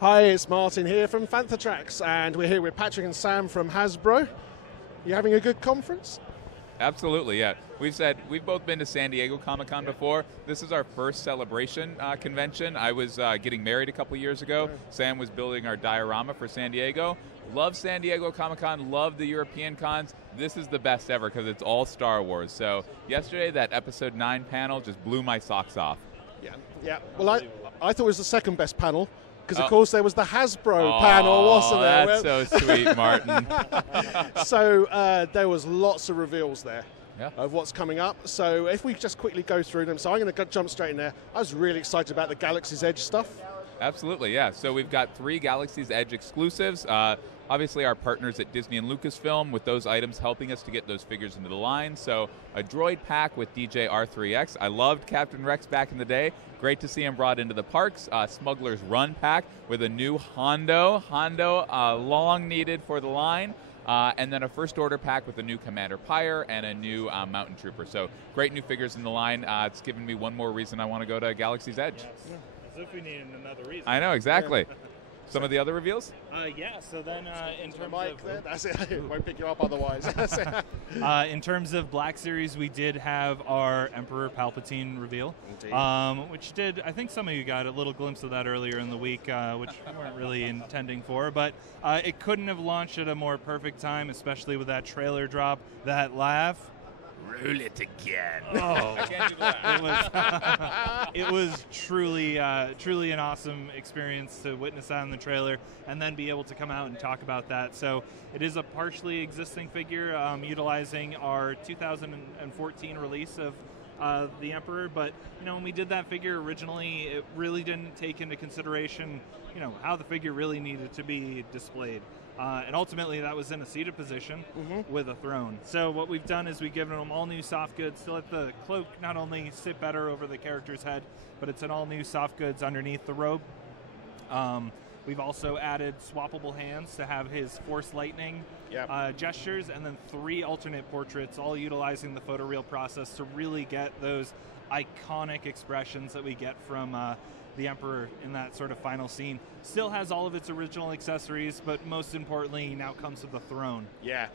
Hi, it's Martin here from Fanthatrax, and we're here with Patrick and Sam from Hasbro. You having a good conference? Absolutely, yeah. We've both been to San Diego Comic-Con before. This is our first celebration convention. I was getting married a couple years ago. Sam was building our diorama for San Diego. Love San Diego Comic-Con, love the European cons. This is the best ever because it's all Star Wars. So yesterday, that Episode 9 panel just blew my socks off. Yeah. Well, I thought it was the second best panel. Because, of course, there was the Hasbro panel, wasn't there? That's so sweet, Martin. So there was lots of reveals there of what's coming up. So if we just quickly go through them. So I'm going to jump straight in there. I was really excited about the Galaxy's Edge stuff. Absolutely, yeah. So we've got 3 Galaxy's Edge exclusives. Obviously, our partners at Disney and Lucasfilm, with those items helping us to get those figures into the line. So a droid pack with DJ R3X. I loved Captain Rex back in the day. Great to see him brought into the parks. Smuggler's Run pack with a new Hondo, long needed for the line. And then a First Order pack with a new Commander Pyre and a new Mountain Trooper. So great new figures in the line. It's given me one more reason I want to go to Galaxy's Edge. Yes. As if we needed another reason. I know, exactly. Some of the other reveals? So then in terms of... That's it. Won't pick you up otherwise. In terms of Black Series, we did have our Emperor Palpatine reveal. Which did, I think some of you got a little glimpse of that earlier in the week, which we weren't really intending for. But it couldn't have launched at a more perfect time, especially with that trailer drop, that laugh. Rule it again. Oh, I can't do that. It was truly an awesome experience to witness that in the trailer and then be able to come out and talk about that. So it is a partially existing figure utilizing our 2014 release of the Emperor. But, when we did that figure originally, it really didn't take into consideration, how the figure really needed to be displayed. And ultimately, that was in a seated position with a throne. So what we've done is we've given them all new soft goods to let the cloak not only sit better over the character's head, but it's an all new soft goods underneath the robe. We've also added swappable hands to have his Force Lightning gestures, and then 3 alternate portraits, all utilizing the photoreal process to really get those iconic expressions that we get from the Emperor in that sort of final scene. Still has all of its original accessories, but most importantly, now comes with the throne. Yeah.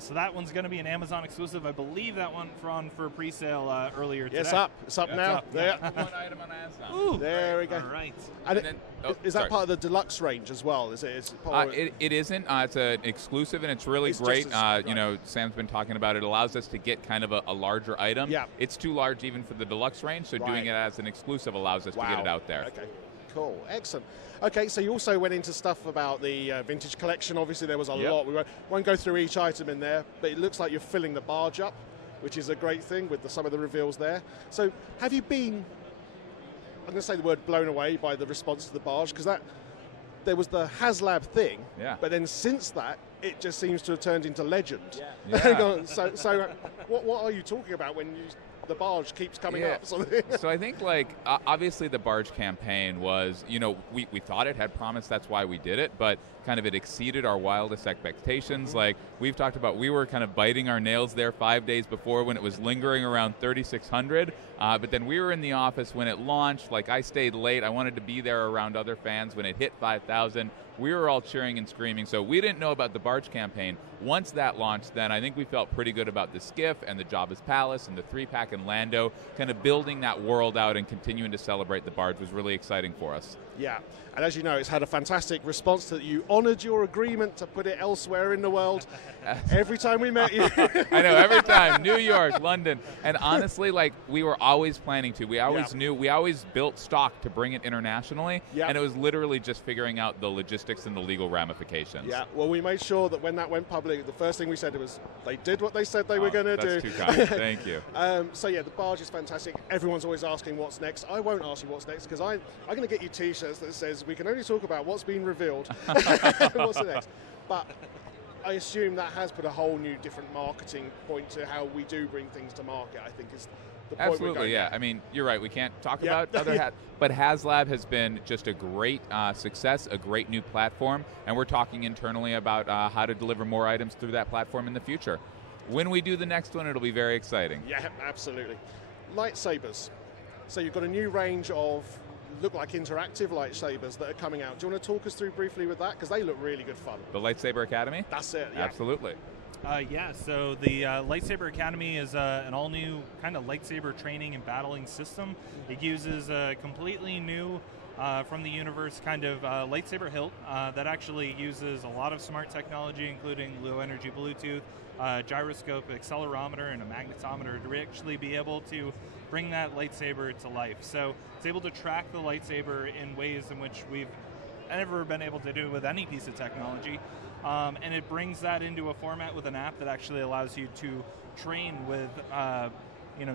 So that one's going to be an Amazon exclusive. I believe that one on for pre-sale earlier today. It's up. It's up now. There. One item on Amazon. Ooh, there we go. All right. And is that part of the deluxe range as well? Is it part of it isn't. It's an exclusive, and it's really great. Sam's been talking about it. It allows us to get kind of a larger item. Yeah. It's too large even for the deluxe range, so doing it as an exclusive allows us to get it out there. Okay. Cool. Excellent. Okay, so you also went into stuff about the vintage collection. Obviously, there was a lot. We won't go through each item in there, but it looks like you're filling the barge up, which is a great thing with some of the reveals there. So have you been, I'm going to say the word blown away by the response to the barge, because there was the HasLab thing, but then since that, it just seems to have turned into legend. Yeah. So what are you talking about when the barge keeps coming up? So I think, obviously the barge campaign was, we thought it had promise, that's why we did it, but kind of it exceeded our wildest expectations. Like we've talked about, we were kind of biting our nails there 5 days before when it was lingering around 3,600, but then we were in the office when it launched. Like I stayed late. I wanted to be there around other fans when it hit 5,000. We were all cheering and screaming, so we didn't know about the barge campaign. Once that launched, then I think we felt pretty good about the Skiff and the Jabba's Palace and the 3-pack and Lando. Kind of building that world out and continuing to celebrate the barge was really exciting for us. Yeah, and as you know, it's had a fantastic response to that. You honoured your agreement to put it elsewhere in the world every time we met you. I know, every time. New York, London. And honestly, we were always planning to. We always knew. We always built stock to bring it internationally, and it was literally just figuring out the logistics and the legal ramifications. Yeah, well, we made sure that when that went public, the first thing we said was they did what they said they were going to do. That's too kind. Thank you. So, the barge is fantastic. Everyone's always asking what's next. I won't ask you what's next because I'm going to get you T-shirts that says we can only talk about what's been revealed. What's the next? But I assume that has put a whole new different marketing point to how we do bring things to market, I think is the point. Absolutely, yeah. I mean, you're right. We can't talk about other but HasLab has been just a great success, a great new platform, and we're talking internally about how to deliver more items through that platform in the future. When we do the next one, it'll be very exciting. Yeah, absolutely. Lightsabers. So you've got a new range of look like interactive lightsabers that are coming out. Do you want to talk us through briefly with that? Because they look really good fun. The Lightsaber Academy? That's it, yeah. Absolutely. Yeah, so the Lightsaber Academy is an all-new kind of lightsaber training and battling system. It uses a completely new, from the universe kind of lightsaber hilt that actually uses a lot of smart technology, including low-energy Bluetooth, gyroscope, accelerometer, and a magnetometer to actually be able to bring that lightsaber to life. So it's able to track the lightsaber in ways in which we've never been able to do with any piece of technology. And it brings that into a format with an app that actually allows you to train with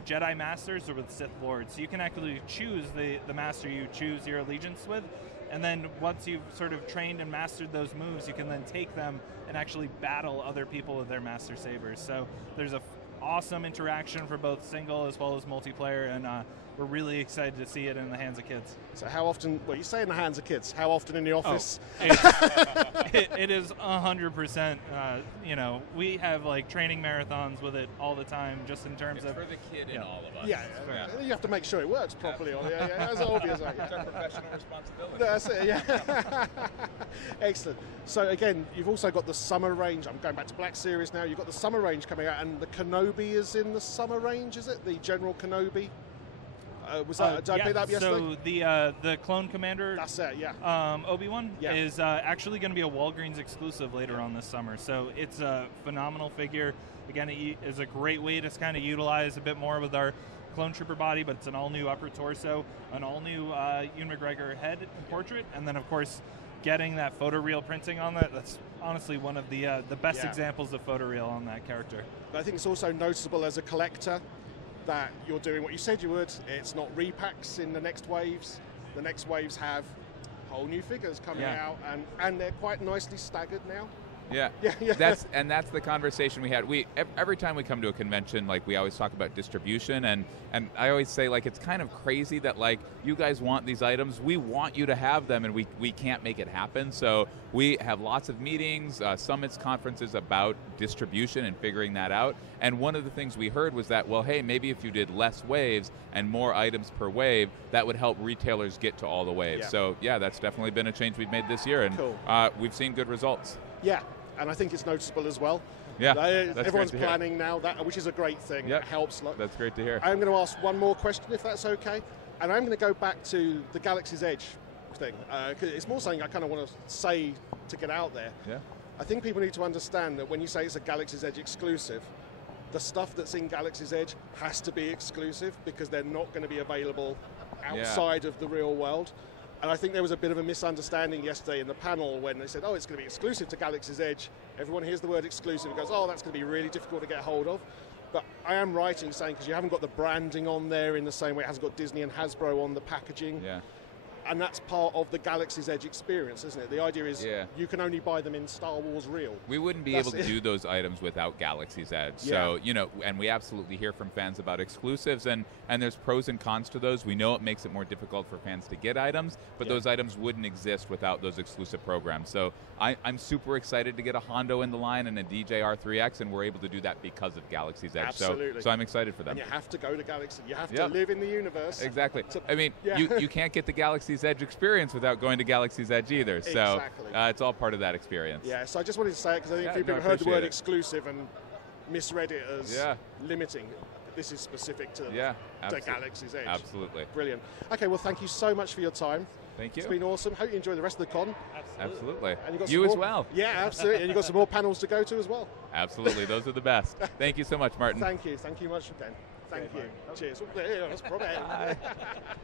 Jedi Masters or with Sith Lords. So you can actually choose the Master you choose your allegiance with, and then once you've sort of trained and mastered those moves, you can then take them and actually battle other people with their Master Sabers. So there's a awesome interaction for both single as well as multiplayer, and we're really excited to see it in the hands of kids. So how often, well, you say in the hands of kids, how often in the office? It is 100%, we have like training marathons with it all the time, just in terms of... for the kid in all of us. Yeah, you have to make sure it works properly. That's obvious. It's our professional responsibility. That's it, yeah. Excellent. So again, you've also got the summer range. I'm going back to Black Series now. You've got the summer range coming out, and the Kenobi is in the summer range, is it? The General Kenobi? Did I pick that up yesterday? So the Clone Commander, that's it, yeah. Obi-Wan, is actually going to be a Walgreens exclusive later on this summer. So it's a phenomenal figure. Again, it is a great way to kind of utilize a bit more with our Clone Trooper body, but it's an all-new upper torso, an all-new Ewan McGregor head and portrait, and then, of course, getting that photoreal printing on that. That's honestly one of the best examples of photoreal on that character. But I think it's also noticeable as a collector that you're doing what you said you would. It's not repacks in the next waves. The next waves have whole new figures coming out, and they're quite nicely staggered now. Yeah. That's the conversation we had. Every time we come to a convention, like, we always talk about distribution, and I always say, like, it's kind of crazy that, like, you guys want these items, we want you to have them, and we can't make it happen. So we have lots of meetings, summits, conferences about distribution and figuring that out. And one of the things we heard was that, well, hey, maybe if you did less waves and more items per wave, that would help retailers get to all the waves. So yeah, that's definitely been a change we've made this year, and we've seen good results. Yeah, and I think it's noticeable as well. Yeah, everyone's planning now, which is a great thing. It helps. That's great to hear. I'm going to ask one more question, if that's okay, and I'm going to go back to the Galaxy's Edge thing. It's more something I kind of want to say to get out there. Yeah. I think people need to understand that when you say it's a Galaxy's Edge exclusive, the stuff that's in Galaxy's Edge has to be exclusive, because they're not going to be available outside of the real world. And I think there was a bit of a misunderstanding yesterday in the panel when they said, oh, it's going to be exclusive to Galaxy's Edge. Everyone hears the word exclusive and goes, oh, that's going to be really difficult to get hold of. But I am right in saying, because you haven't got the branding on there in the same way, it hasn't got Disney and Hasbro on the packaging. Yeah. And that's part of the Galaxy's Edge experience, isn't it? The idea is you can only buy them in Star Wars Real. We wouldn't be able to do those items without Galaxy's Edge. So, and we absolutely hear from fans about exclusives, and there's pros and cons to those. We know it makes it more difficult for fans to get items, but those items wouldn't exist without those exclusive programs. So I'm super excited to get a Hondo in the line and a DJR3X, and we're able to do that because of Galaxy's Edge. Absolutely. So I'm excited for them. And you have to go to Galaxy. You have to live in the universe. Exactly. I mean, you can't get the Galaxy's Edge experience without going to Galaxy's Edge either. So it's all part of that experience. Yeah, so I just wanted to say it, because I think a few people heard the word exclusive and misread it as limiting. This is specific to Galaxy's Edge. Absolutely. Brilliant. Okay, well, thank you so much for your time. Thank you. It's been awesome. Hope you enjoy the rest of the con. Absolutely. And got you as well. Yeah, absolutely. And you've got some more panels to go to as well. Absolutely. Those are the best. Thank you so much, Martin. Thank you. Thank you much again. Thank you. Cheers. That's probably